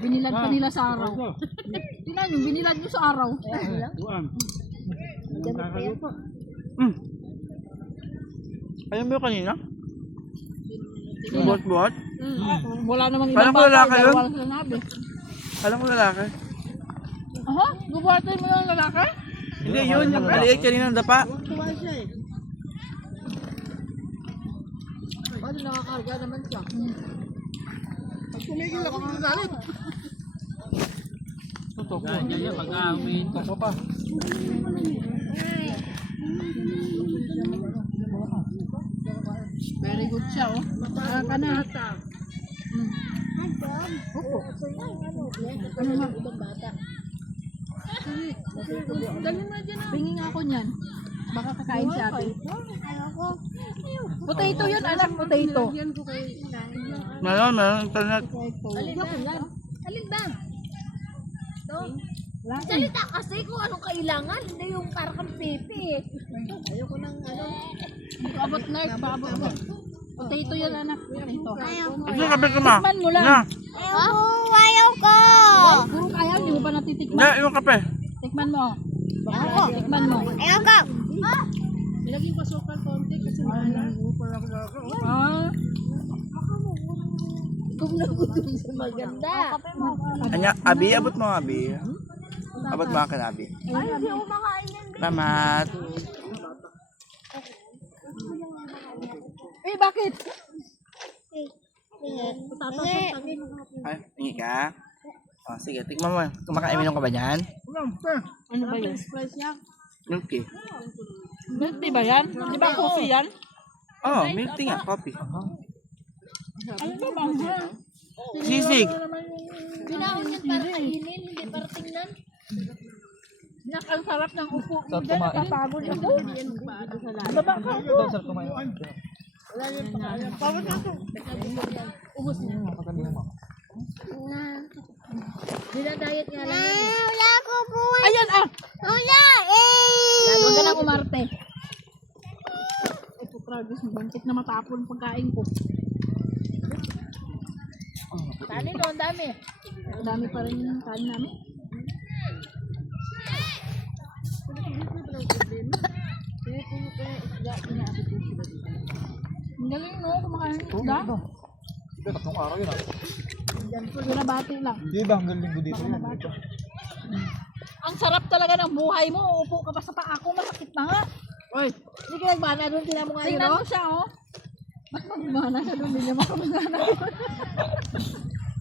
Binilad pa nila sa araw. Tingnan nyo, binilad nyo sa araw. Ayaw mo yung kanina? Buhat-buhat? Wala namang Kala ibang ko lalaki bata. yun? Wala silang nabi. Alam ko lalaki. Aha, gubuhatin mo yung lalaki? Hindi, yun. Yung maliit kanina ng dapa. Paano nakakarga naman siya? Tumigil ako sa galit. Tutok mo. Ganyan, pag-aawin. Tutok pa. Very good siya, oh. Ka na. Opo. Ano ma? Dali mo dyan, ah. Bingin ako niyan. Baka kakain si ate. Potato yun, anak. Potato. Meron internet. Alin ba? Salita kasi kung anong kailangan, hindi yung para kang pepe. Ayoko nang ano. Abot nurse, paabot mo. Potato yan, anak. Potato. Ito kape ka ma. Tikman mo lang. Na. Ayaw ko! Puro kaya, hindi mo pa natitikman. Na, yung kape. Tikman mo. Tikman mo. Ayaw ko! Ilagay pa sukal konti kasi maalam. Ah. Kung nagutom sa maganda. Anya, Abi, abot mo Abi. Abot mo akin Abi. Ay, hindi ako makain yan. Salamat. Eh, bakit? Ay, hingi ka? Oh, sige, tikman mo. Kumakaiminom ka ba dyan? Ano ba yun? Price niya? Milk tea. Milk tea ba yan? Di ba coffee yan? Oh, milk tea nga, coffee. Ano ba bang ha? Sisig. Kailangan yan para kainin, hindi para tingnan. Nak, ang sarap ng upo mo dyan. Nakapagod ako. Baba ka ako. Pagod na ako. Ubus na. Dinadayet nga lang yan. Wala ko po. Ayan ah! Wala Huwag ka lang umarte. Ito, progress mo. Bantik na matapon pagkain ko. Kanin o, ang dami. Ang dami pa rin yung kain namin. Ang galing no, kumakain ng isda. Ito, tatlong araw yun ah. Binabati lang. Di ba hanggang linggo dito yun? Ang sarap talaga ng buhay mo. Uupo ka pa sa paa ko, masakit na nga. Oy, hindi ka nagmana doon, tila mo nga yun, Tingnan no? mo siya, oh. Ba't magmana siya doon? Hindi niya makamagana.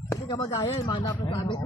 Hindi ka magaya, mana ko sabi ko.